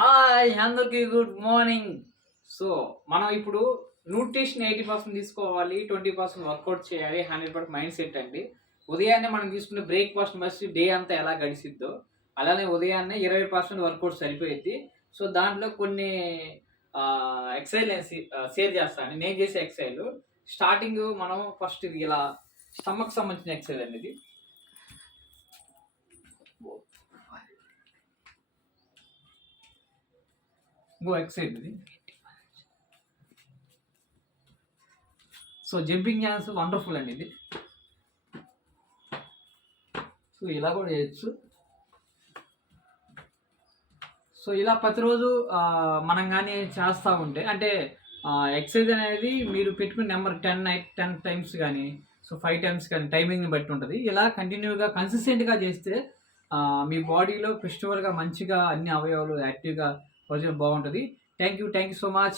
Hi అందరికీ good morning. So మనం ఇప్పుడు న్యూట్రిషన్ 80% తీసుకోవాలి, 20% వర్కౌట్ చేయాలి, 100% మైండ్ సెట్ అండి. ఉదయాన్నే మనం తీసుకునే బ్రేక్ఫాస్ట్ మస్ట్ డే అంతా ఎలా గడిచిద్దో అలానే ఉదయాన్నే 20% వర్కౌట్ సరిపోయిద్ది. సో దాంట్లో కొన్ని ఎక్సర్సైజ్ నేను షేర్ చేస్తాను. నేను చేసే ఎక్సర్సైజ్ స్టార్టింగ్ మనం ఫస్ట్ ఇది ఇలా స్టమక్ సంబంధించిన ఎక్సర్సైజ్ అండి. ఇది ఇంకో ఎక్సర్సైజ్ ఇది. సో జంపింగ్ ఛాన్స్ వండర్ఫుల్ అండి ఇది. సో ఇలా కూడా చేయొచ్చు. సో ఇలా ప్రతిరోజు మనం కానీ చేస్తూ ఉంటే అంటే ఎక్సర్సైజ్ అనేది మీరు పెట్టుకున్న నెంబర్ 10 టైమ్స్ కానీ సో 5 టైమ్స్ కానీ టైమింగ్ని బట్టి ఉంటుంది. ఇలా కంటిన్యూగా కన్సిస్టెంట్గా చేస్తే మీ బాడీలో ఫెస్టివల్గా మంచిగా అన్ని అవయవాలు యాక్టివ్గా బాగుంటుంది. Thank you so much.